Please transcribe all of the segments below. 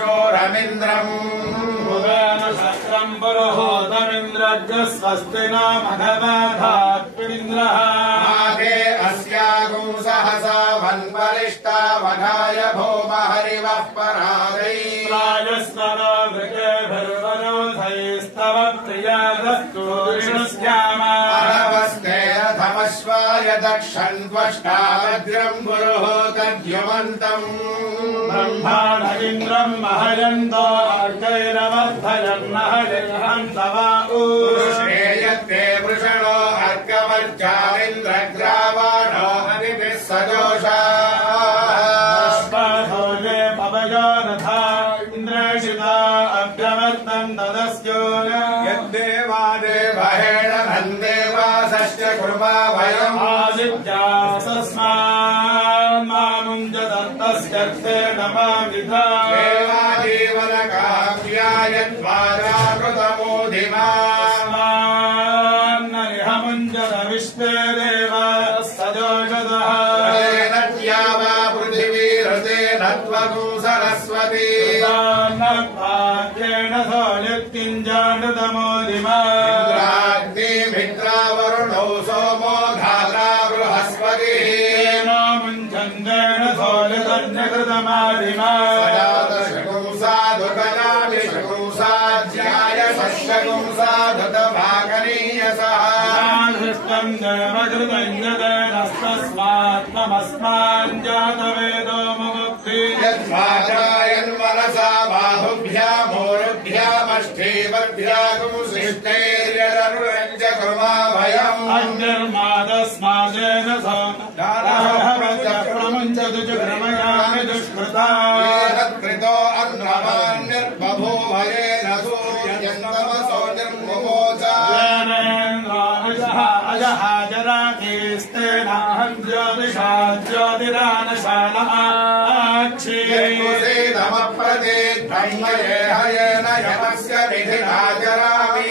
शोरमिन्द्रम् शस्त्रम् पुरुहूतमिन्द्रज्ञ स्वस्ति न मघवाधात्मिन्द्रः मागे अस्यागुं सहसा वन्वरिष्टा वधाय भौम हरिवः परादैराजस्वरो वृकेभिर्वरोधैस्तव प्रियादस्तूरिणस्यामा अनवस्ते रथमश्वाय दक्षन्त्वष्टावज्रम् पुरुहूतद्युमन्तम् ब्रह्माण इन्द्रम् महयन्तो अर्कैरवर्धयन्नहरिहन्तव ऊष्णेयत्ते वृषणो अर्कवर्चारिन्द्रग्रावाणो हरिभिः सजोषास्पाधोजे पवयो रथा इन्द्रशिता अभ्यवर्तम् तदस्यो यद्देवा देवहेण धन्देवासश्च कुर्मा वयम् आदित्या तस्मान्मामुञ्जदन्तस्यर्थे नमामिता देवाजीवनकाव्याय द्वाराकृतमोधिमान्नरिहमुञ्जद विश्वे देवाः सजोषदः नद्या वा पृथिवीरतेन त्वगुं सरस्वती भाग्येण सोऽयत्किञ्जानृतमोधिमा मित्रावरुणौ सोमो धाता बृहस्पतिः मुञ्चन्द्रेण सोऽयतन्यकृतमाधिमा शकुंसाधुकलामि शकुंसाध्याय शकुंसाधुतभागनीयसः हृष्टम् देवकृतञ्जतस्तस्मात्मस्माञ्जातवेदो मुक्ति यद्वाचायन्मनसा बाहुभ्यामोरुभ्यामष्ठीवद्भ्यागुंसिष्ठैर्यदनुरञ्च कुर्मा वयम् अन्यर्मादस्मादेन प्रमुञ्चतु च क्रमयामि दुष्कृता कृतो अन्नवान्यर्बभूवयेन सूर्यन्तमसो निर्मुमोचा अजहाजराकेस्तेनाहं ज्योतिषा ज्योतिरानशालमाक्षीमप्रदेहयेन यमस्य निधिना जरामि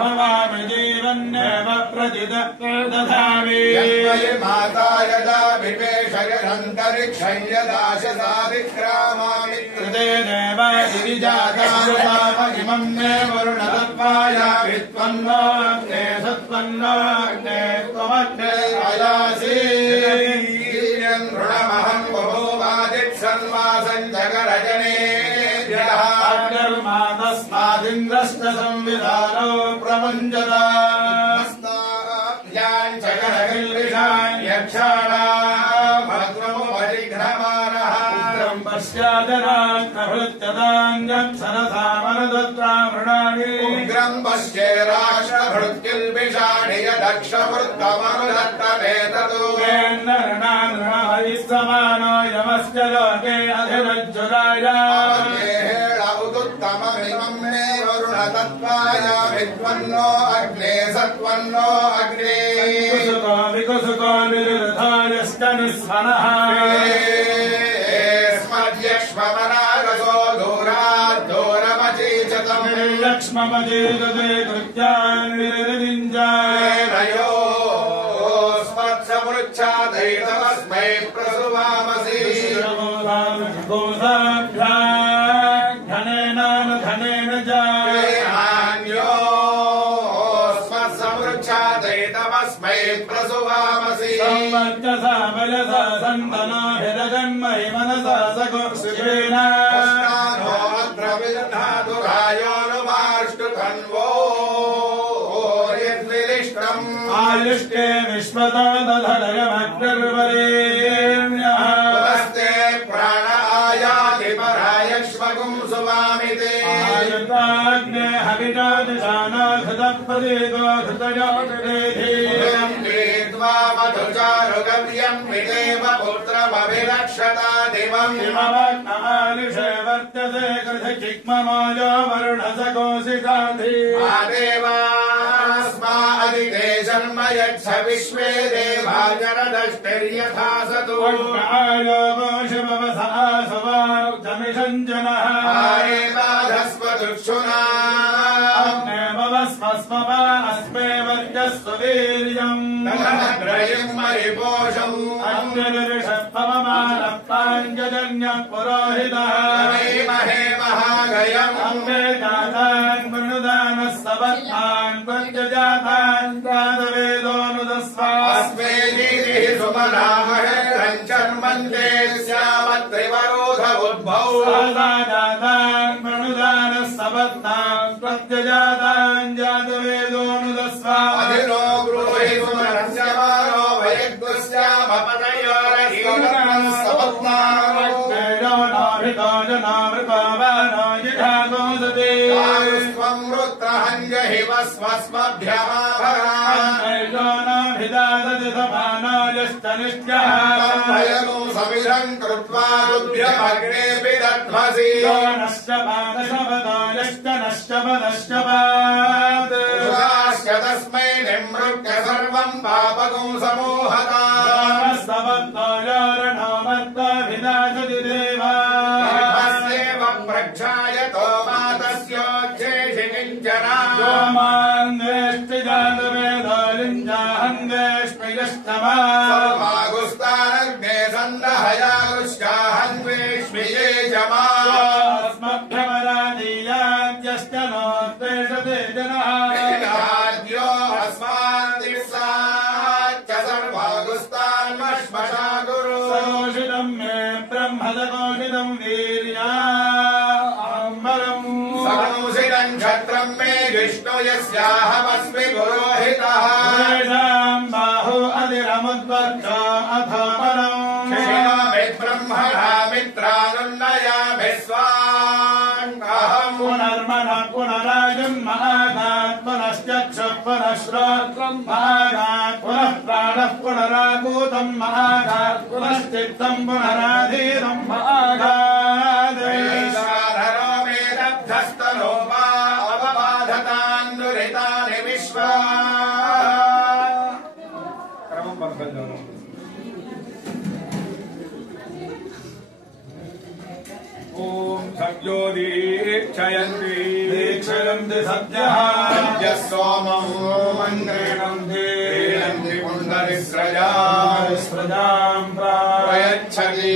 भवामि जीवन्नेव प्रतिदधामि माता यदा विवेशयन्तरिक्षं यदाशसादिक्रामामि कृतेनेव गिरिजातामहिमं मे वरुणतत्त्वाया वित्वन्नोऽग्ने सत्त्वन्नोऽग्ने त्वमग्ने अयासि ऋणमहं बभूवादित्सन्वासं जगरजने तस्मादिन्द्रश्च संविधानो प्रमुञ्चता यक्षाणामग्रमुपरिघ्रमाणः पश्चादरात्मभृत्यदान्यम् सरसा मनदत्त्वा मृणानि उग्रम् पश्ये राष्ट्रभृत्किल्बिषाणि यदक्षवृत्तमनुदत्तमेततो समानो यमस्य लोके अधिरज्जुराय उदुत्तममिमम् मे वरुणतत्त्वाय विद्वन्नो अग्ने सत्त्वन्नो अग्ने विकुसुको निरुधायश्च निःस्वनः स्मर्यक्ष्ममनागसो दूराद्दूरमचीचतम् लक्ष्ममचेतते कृत्यान्निर्निञ्जायो स्मत्समृच्छादैतमस्मै प्रसुवामसि धनेन जान्यो स्मत्समृच्छादैतमस्मै प्रसुवामसि संवर्चसा बलसा सन्तनाभिरजन्महि मनसा सकुक्षिपेन द्रविधातुरायोनुमाष्टुकन्वो यद्विलिष्टम् आयुष्टे विश्वतो दधरयमग्निर्वरेण्यः नमस्ते प्राण आयाति परायक्ष्मगुं सुवामिते आयुताग्ने हविजातिशाना घृतप्रदेको घृतजातिरेधि कृत्वा मधुचारुगव्यम् विदेव पुत्रमभिरक्षता दिवम् इमवग्नमालिषे वर्तते कृतचिक्ममायो वरुणसकोऽसिकाधि आदेवास्मा अधिते जन्म यच्छ विश्वे देवा जनदष्टिर्यथा सतु आयो गोषभवसा सुवार्धमिषञ्जनः आरेवाधस्वदुक्षुना अग्नेमवस्मस्मवा अस्मे वर्गस्व वीर्यम् नग्रयम् मरिपोषम् अन्यनिर्षत्पवमानप्ताञ्जजन्य पुरोहितः तमेमहे महागयम् अम्बे जातान् प्रणुदानः सवत्तान् प्रत्यजातान् जातवेदोऽनुदस्वा अस्मे दीदिः सुमनामहे रञ्चर्मन्ते स्याम त्रिवरोध उद्भौ जातान् प्रणुदानः सवत्तान् प्रत्यजातान् जातवेदोऽनुदस्वा अधिनो ब्रूहि सुमनस्य मानो भयग्दुस्याम पतयोरहीनम् सपत्नारो आयुष्वम् रुद्रहञ्जहि वस्वस्मभ्यमाभयनु समिधम् कृत्वा तुभ्यमग्नेऽपि दध्मसि पुरुषाश्च तस्मै निमृत्य सर्वम् पापगुं समोहता देव प्रक्षायतो मातस्योच्छेषि किञ्चना सर्वागुस्तानग्ने सन्दहयागुश्चाहन्वेष्मि ये जमा राज्यो अस्मान्दिक्साच्च सर्वागुस्तान्मश्मशा गुरु सकोषितम् मे ब्रह्मसकोषितम् वीर्याम्बरम् सकंसितम् क्षत्रम् मे विष्णु यस्याहमस्मि पुरोहितः येषाम् बाहु अधिरमुद्वर्गो अथो परम् क्षिणामि ब्रह्मणा मित्रानुन्नयामि स्वान्नहम् पुनर्मनः पुनराजम् महागात् पुनश्चक्षुः पुनः श्रोत्रम् महागात् पुनः प्राणः पुनराकूतम् महागात् पुनश्चित्तम् पुनराधीरम् महागात् ईशाधरो मे दग्धस्तनो वा अवबाधतान् दुरितानि विश्वा ॐ सद्योदीक्षयन्ति दीक्षयन्ति सद्यः यः सोमम् मन्त्रेणम् देयन्ति पुण्डरिस्रजाम् प्रयच्छति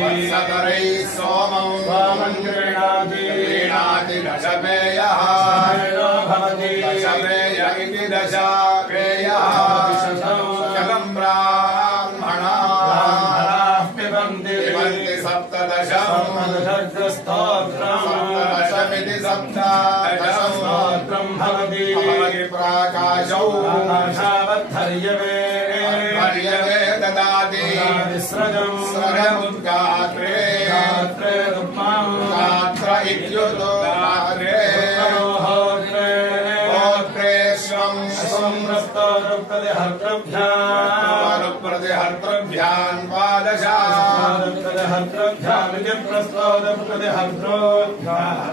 वत्सतरैः सोमम् मन्त्रेणाति दशपेयः दशपेय इति दशापेयः जगम् ब्राह्मणाः पिबन्ति सप्तदशमिति सप्तदशम् भवति प्राकाशौ आकाशावद्धर्यवे ददाति स्रजमुद्गात्रे गात्र इत्युतो गात्रे प्रतिहर्तृभ्यान्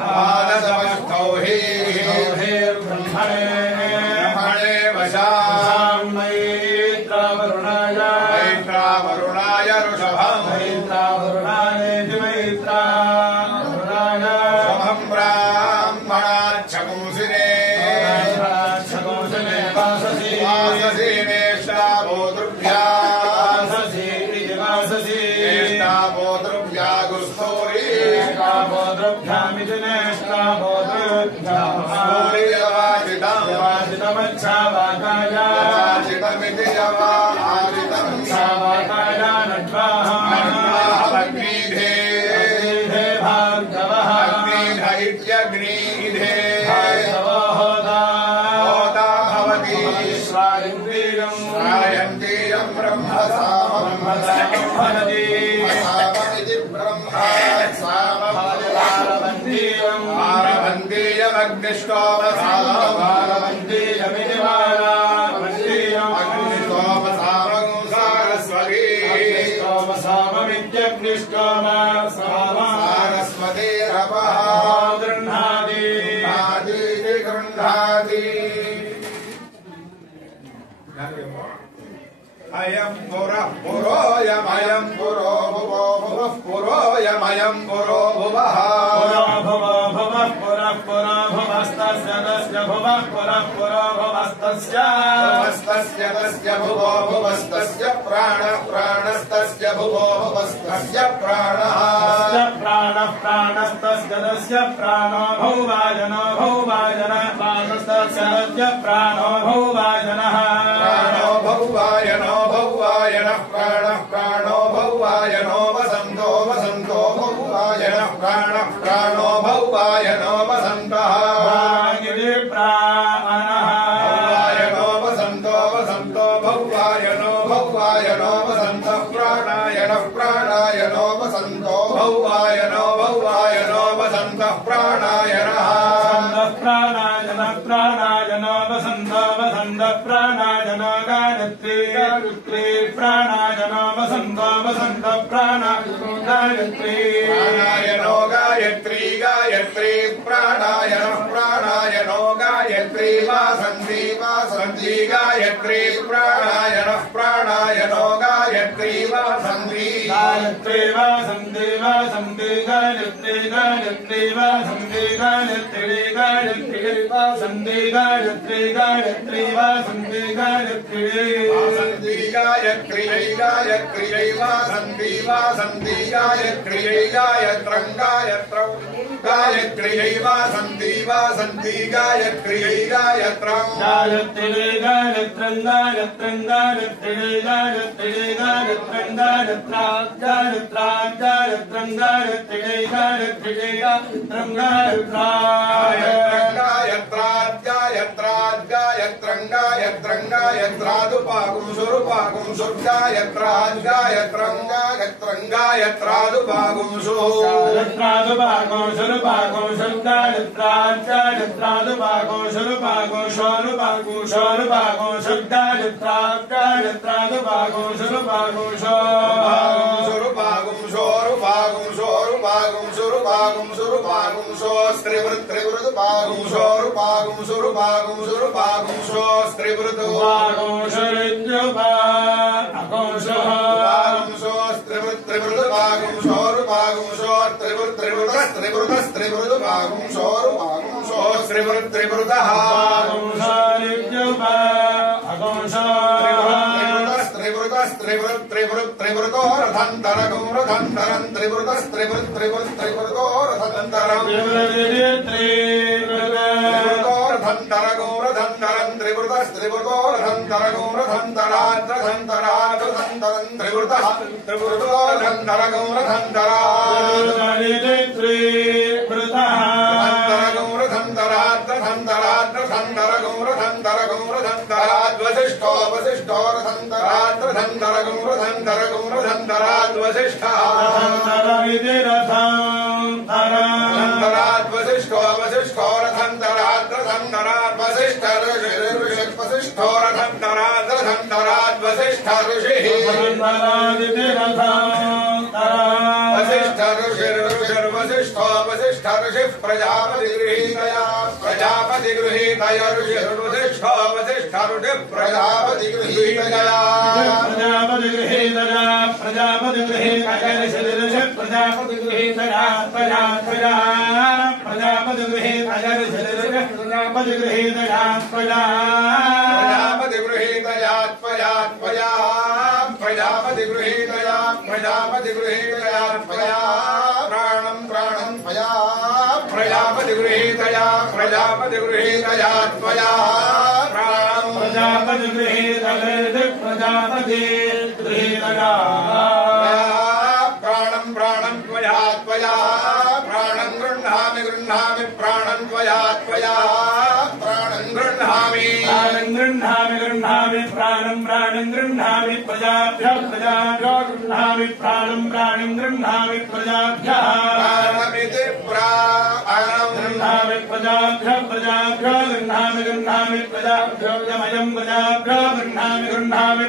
पादशमष्टौ हि ब्रह्मणे वशाम् मैत्रावरुणाय ऋषभम् शुभम् ब्राह्मणाच्छकुंसिने अयम् पुरः पुरोऽयमयम् पुरो भुवो भुवः पुरोऽयमयम् पुरो भुवः पुरा पुरः पुरो भुवस्तस्य तस्य भुवः पुरः पुरो भुवस्तस्य भुवस्तस्य तस्य भुवो भुवस्तस्य प्राणः प्राणस्तस्य भुवो भुवस्तस्य प्राणः प्राणः प्राणस्तस्य तस्य प्राणो भौवाजनो भौवाजनः प्राणस्तस्य तस्य प्राणो भौवाजनः प्राणो भौवायनो भौवायनः प्राणः प्राणो भौवायनो वसन्तो वसन्तो भौवायनः प्राणः प्राणो भौवायनो वसन्तः भौवायनो वसन्तो वसन्तो भौवायनो भौवायनो वसन्तः प्राणायनः प्राणायनो वसन्तो भौवायनो भौवायनो वसन्तः प्राणायनः प्राणायनः प्राणायनो वसन्तो वसन्तः प्राणायनो गायत्री गायत्री प्राणायनो वसन्तो वसन्तः प्राणायनो गायत्री प्राणायनो गायत्री गायत्री प्राणायनः प्राणायनो गायत्री वासन्ती वासन्ती गायत्री प्राणायनः प्राणायनो गायत्री वासन्ती गायत्री वासन्ती वासन्ती गायत्री गायत्री वासन्ती गायत्री गायत्री वासन्ती गायत्री गायत्री वासन्ती गायत्री वासन्ती गायत्री गायत्री वासन्ती वासन्ती गायत्री गायत्रं गायत्रं गायत्री वासन्ती वासन्ती गायत्री गायत्रं गायत्री गायत्रं गायत्रं गायत्री गायत्री गायत्रं गायत्रा गायत्रा गायत्रं गायत्री गायत्री गायत्रं गायत्रा गायत्राद् गायत्राद् गायत्रं गायत्रं गायत्रादुपागुं सुरुपागुं सुर्गायत्राद् गायत्रं गायत्रं गायत्रादुपागुं गायत्रादुपागुं सुरुपागुं सुर्गायत्राद् गायत्रादुपागुं सुरुपागुं शोरुपागुं शोरुपागुं सुर्गायत्राद् गायत्रादुपागुं सुरुपागुं सुरुपागुं शोरुपागुं शोरुपागुं सुरुपागुं सुरुपागुं शोस्त्रिवृत्त्रिवृतुपागुं शोरुपागुं सुरुपागुं सुरुपागुं शोस्त्रिवृतुपागुं शोरुपागुं शोस्त्रिवृत्त्रिवृतुपागुं शोरुपागुं शोस्त्रिवृत्त्रिवृतस्त्रिवृतस्त्रिवृतुपागुं शोरुपागुं शोस्त्रिवृत्त्रिवृतः त्रिवृतो रथन्तरगं रथन्तरं त्रिवृतस्त्रिवृत्त्रिवृत्त्रिवृत्तो रथन्तरं त्रिवृतो रथन्तरगं रथन्तरं त्रिवृतस्त्रिवृतो रथन्तरगं रथन्तरात् रथन्तरात् रथन्तरं त्रिवृतः त्रिवृतो रथन्तरगं रथन्तरात् रथन्तरगं रथन्तरात् रथन्तरात् रथन्तरगं रथन्तरगं रथन्तरात् वसिष्ठो वसिष्ठो रथन्तरात् रथन्तरगं रथन्तरगं रथन्तरात् वसिष्ठः रथन्तरात् वसिष्ठो वसिष्ठो रथन्तरात् रथन्तरात् वसिष्ठ ऋषिः वसिष्ठो रथन्तरात् रथन्तरात् वसिष्ठ ऋषिः वसिष्ठ ऋषिर्वसिष्ठो वसिष्ठ ऋषिः प्रजापतिगृहीतया प्रजापतिगृहीतया ऋषिर्वसिष्ठो वसिष्ठ ऋषिः प्रजापतिगृहीतया प्रजापतिगृहीतया प्रजापतिगृहीतया ऋषिर्षिः प्रजापतिगृहीतया प्रजापतिगृहीतया ऋषिर्षिः प्रजापतिगृहीतया प्रजापतिगृहीतया त्वया त्वया प्रजापतिगृहीतया प्रजापतिगृहीतया त्वया प्राणं प्राणं त्वया प्रजापतिगृहीतया प्रजापतिगृहीतया त्वया प्राणं प्रजापतिगृहीतया प्रजापतिगृहीतया प्राणं प्राणं त्वया त्वया प्राणं गृह्णामि गृह्णामि प्राणं त्वया त्वया प्राणं गृह्णामि गृह्णामि गृह्णामि प्राणं प्राणं गृह्णामि प्रजाभ्यः प्रजाभ्यो गृह्णामि प्राणं प्राणं गृह्णामि प्रजाभ्यः प्राणमिति प्राणं गृह्णामि प्रजाभ्यः प्रजाभ्यो गृह्णामि गृह्णामि प्रजाभ्यो यमयं प्रजाभ्यो गृह्णामि गृह्णामि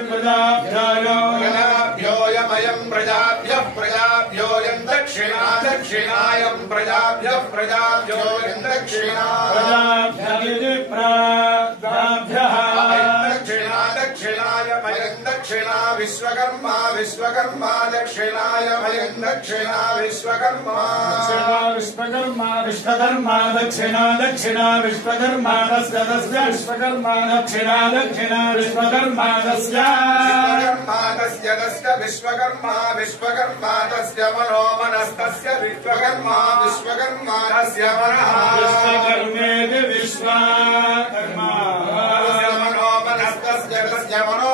प्रजाभ्योऽयमयं प्रजाभ्यः प्रजाभ्योऽयं दक्षिणा दक्षिणायं प्रजाभ्यः प्रजाभ्योऽयं दक्षिणा प्रजाभ्यः दक्षिणा दक्षिणायमयं दक्षिणा विश्वकर्मा विश्वकर्मा दक्षिणाय भयं दक्षिणा विश्वकर्मा विश्वकर्मा विश्वकर्मा दक्षिणा दक्षिणा विश्वकर्मा तस्य विश्वकर्मा दक्षिणा दक्षिणा विश्वकर्मा तस्य विश्वकर्मा विश्वकर्मा तस्य मनो मनस्तस्य विश्वकर्मा विश्वकर्मा तस्य मनः विश्वकर्मेति विश्वकर्मा मनो मनस्तस्य तस्य मनो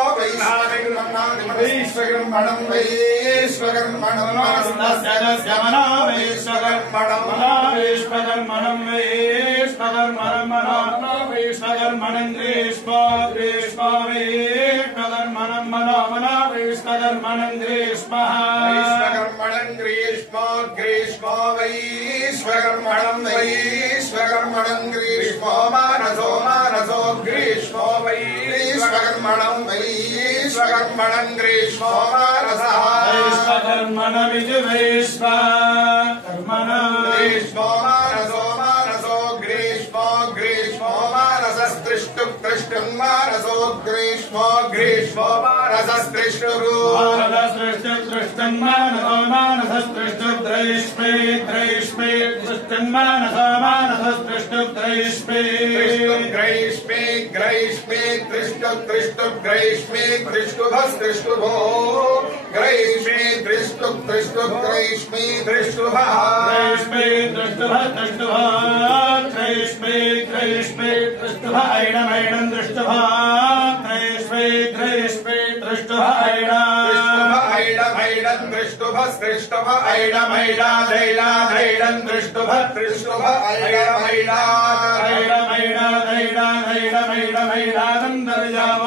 वैश्वकर्मणं वैश्वकर्मणं तस्य मनो वैश्वकर्मणं वैश्वकर्मणं वैश्वकर्मणं मनो वैश्वकर्मणं ग्रीष्म ग्रीष्म वैश्वकर्मणं मनो मनो वैश्वकर्मणं ग्रीष्म वैश्वकर्मणं ग्रीष्म ग्रीष्म वैश्वकर्मणं वैश्वकर्मणं ग्रीष्म मानसो मानसो ग्रीष्म वैश्वकर्मणं वैश्वकर्मणं ग्रीष्म मानसः वैश्वकर्मणमिति वैश्वकर्मणं ग्रीष्म मानसो मानसो ग्रीष्म ग्रीष्म मानसस्त्रिष्टुः त्रिष्टुं मानसो ग्रीष्म ग्रीष्म मानसस्त्रिष्टुः दृष्टं मानसो मानसस्त्रिष्टुद्रैष्मे द्रैष्मे दृष्टं मानसो मानसस्त्रिष्टुद्रैष्मे ग्रैष्मे ग्रैष्मे त्रिष्टुः त्रिष्टुः ग्रैष्मे त्रिष्टुभस्त्रिष्टुभो ग्रैष्मे त्रिष्टुः त्रिष्टुः ग्रैष्मे त्रिष्टुभः ग्रैष्मे दृष्टुभः दृष्टुभः ग्रैष्मे ग्रैष्मे दृष्टुभः ऐणमैणं दृष्टुभः ग्रैष्मे ग्रैष्मे दृष्टुभः ऐडमैडं दृष्टुभस्त्रिष्टुभ ऐडमैडादैडादैडं दृष्टुभः त्रिष्टुभ ऐडमैडादैडादैडमैडमैडमैडादन्तर्याम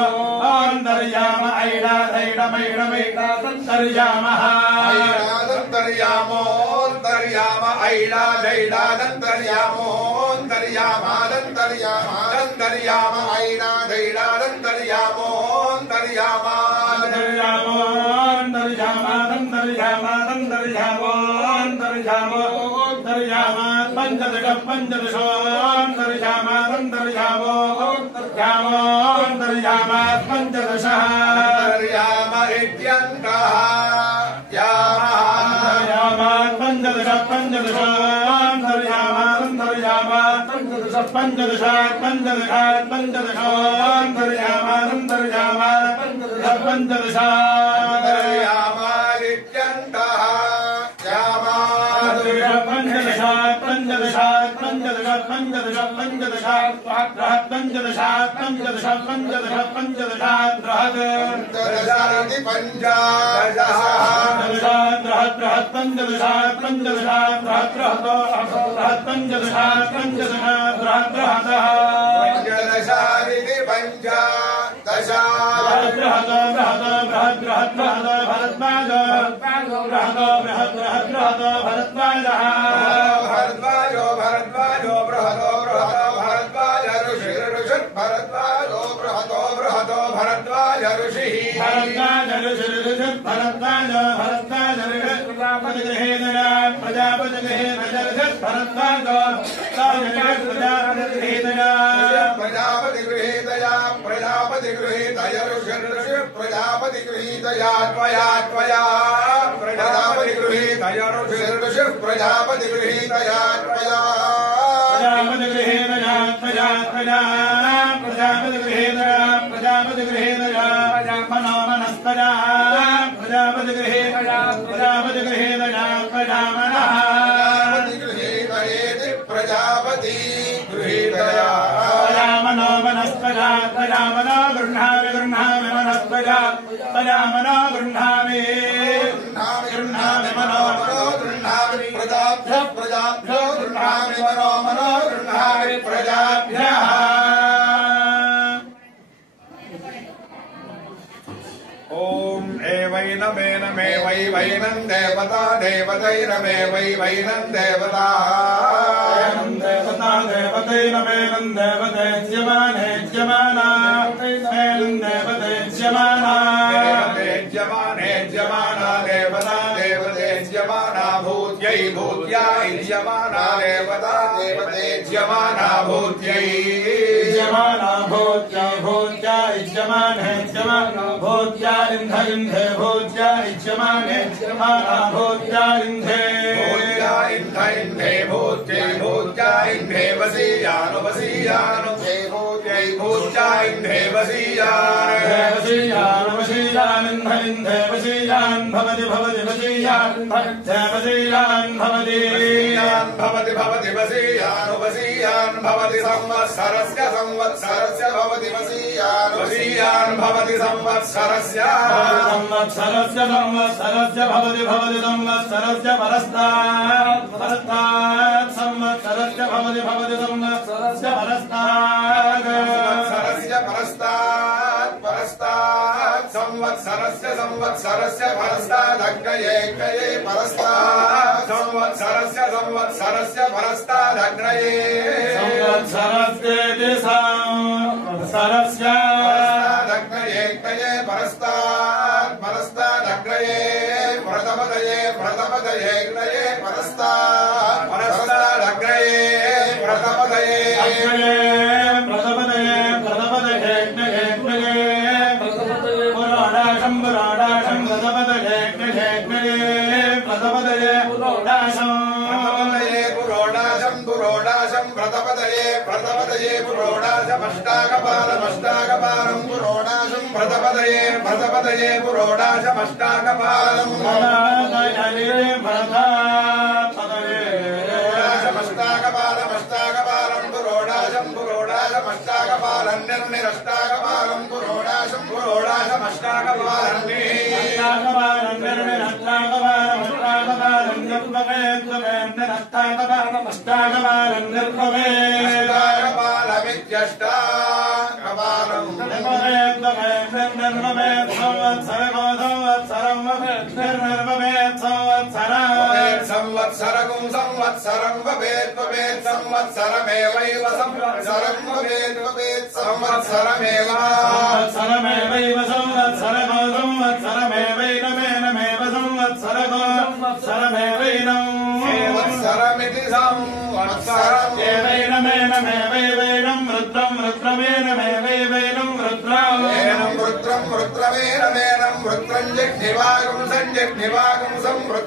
आन्तर्याम ऐडादैडमैडमैडादन्तर्यामः ऐडादन्तर्यामोऽन्तर्याम ऐडादैडादन्तर्यामोऽन्तर्यामादन्तर्यामादन्तर्याम ऐडादैडादन्तर्यामोऽन्तर्यामादन्तर्यामोऽन्तर्यामोऽन्तर्यामात् पञ्चदशोऽन्तर्यामादन्तर्यामोऽन्तर्यामात् पञ्चदशः अन्तर्याम इत्यन्तः यामात् पञ्चदश पञ्चदशोऽन्तर्यामादन्तर्यामात् पञ्चदश पञ्चदशात् पञ्चदशात् पञ्चदशोऽन्तर्यामादन्तर्यामात् पञ्चदश पञ्चदशात् पञ्चदशात् पञ्चदशात् पञ्चदशात् पञ्चदशात् पञ्चदशात् बृहत् पञ्चदशात् पञ्चदश पञ्चदश पञ्चदशात् बृहत् पञ्चदशात् बृहत् बृहत् पञ्चदशात् पञ्चदशात् बृहत् बृहत् पञ्चदशात् पञ्चदशात् बृहत् बृहतः पञ्चदशादिति पञ्चदशा बृहत् बृहत् बृहत् बृहत् भरद्वाज बृहत् बृहत् बृहत् भरद्वाजः भरद्वाजो भरद्वाजो बृहतो बृहतो भरद्वाज ऋषिः भरद्वाजो बृहतो बृहतो भरद्वाज ऋषिः भरद्वाज ऋषिः भरद्वाज भरद्वाज प्रजापतिगृहेदया प्रजापतिगृहेदया भरद्वाज प्रजापतिगृहेदया प्रजापतिगृहेदया प्रजापतिगृहेदय ऋषिः प्रजापतिगृहीतया त्वया त्वया प्रजापतिगृहीतय ऋषिः प्रजापतिगृहीतया त्वया प्रजापतिगृहेदया त्वया त्वया प्रजापतिगृहेदया प्रजापतिगृहेदया मनो मनस्तया प्रजापतिगृहेदया प्रजापतिगृहेदया प्रजामनः प्रजापतिगृहीतयेति प्रजापति गृहीतया प्रजामनो मनस्तया प्रजामनो गृह्णामि गृह्णामि मनस्तया प्रजामनो गृह्णामि गृह्णामि मनो गृह्णामि प्रजाभ्यः प्रजाभ्यो गृह्णामि मनो मनो गृह्णामि प्रजाभ्यः ॐ एवैनमेनमे वै वैनं देवता देवतैरमे वै वैनं देवता देवता देवतैरमेनं देवतेज्यमानेज्यमाना मेनं देवतेज्यमाना देवतेज्यमानेज्यमाना देवता देवतेज्यमाना भूत्यै भूत्यै भूत्या इज्यमाना देवता देवतेज्यमाना भूत्यै इज्यमाना भूत्या भूत्या इज्यमाने इज्यमाना भूत्या इन्धे इन्धे भूत्या इज्यमाने इज्यमाना भूत्या इन्धे भूत्या इन्धे इन्धे भूत्यै भूत्या इन्धे वसीयानो वसीयानो भूत्यै भूत्या इन्धे वसीयान वसीयान वसीयान इन्धे इन्धे वसीयान भवति भवति वसीयान भवति वसीयान भवति भवति भवति वसीयानो वसीयान भवति संवत्सरस्य संवत्सरस्य भवति वसीयान वसीयान भवति संवत्सरस्य संवत्सरस्य संवत्सरस्य भवति भवति संवत्सरस्य परस्तात् परस्तात् संवत्सरस्य भवति भवति संवत्सरस्य परस्तात् संवत्सरस्य परस्तात् परस्तात् संवत्सरस्य संवत्सरस्य परस्तादग्नये कये परस्तात् संवत्सरस्य संवत्सरस्य परस्तादग्नये संवत्सरस्य संवत्सरस्य परस्तादग्नये कये परस्तात् परस्तादग्नये प्रथमदये प्रथमदये ग्नये परस्तात् परस्तादग्नये प्रथमदये प्रथमदये प्रथमदये ग्नये ग्नये पुराणाशं पुराणाशं प्रथमदये ग्नये ग्नये प्रथमदये पुराणाशं पुरोडाशं पुरोडाशं प्रथमदये प्रथमदये पुरोडाशमष्टाकपालमष्टाकपालं पुरोडाशं प्रथमदये प्रथमदये पुरोडाशमष्टाकपालं पुरोडाशमष्टाकपालमष्टाकपालं पुरोडाशं पुरोडाशमष्टाकपालं निर्निरष्टाकपालं पुरोडाशं पुरोडाशमष्टाकपालं संवत्सरं संवत्सरं भवेत् भवेत् संवत्सरमेवैव संवत्सरं भवेत् भवेत् संवत्सरमेव संवत्सरमेवैव संवत्सरगो संवत्सरमेवैनमेनमेव संवत्सरगो संवत्सरमेवैनं संवत्सरमिति संवत्सरम् एवैनमेनमेवैवैनं रुद्रं रुद्रमेनमेवैवैनं रुद्रम् एनं रुद्रं रुद्रमेनमेनं रुद्रं जिह्निवागं संजिह्निवागं संवृत्रम्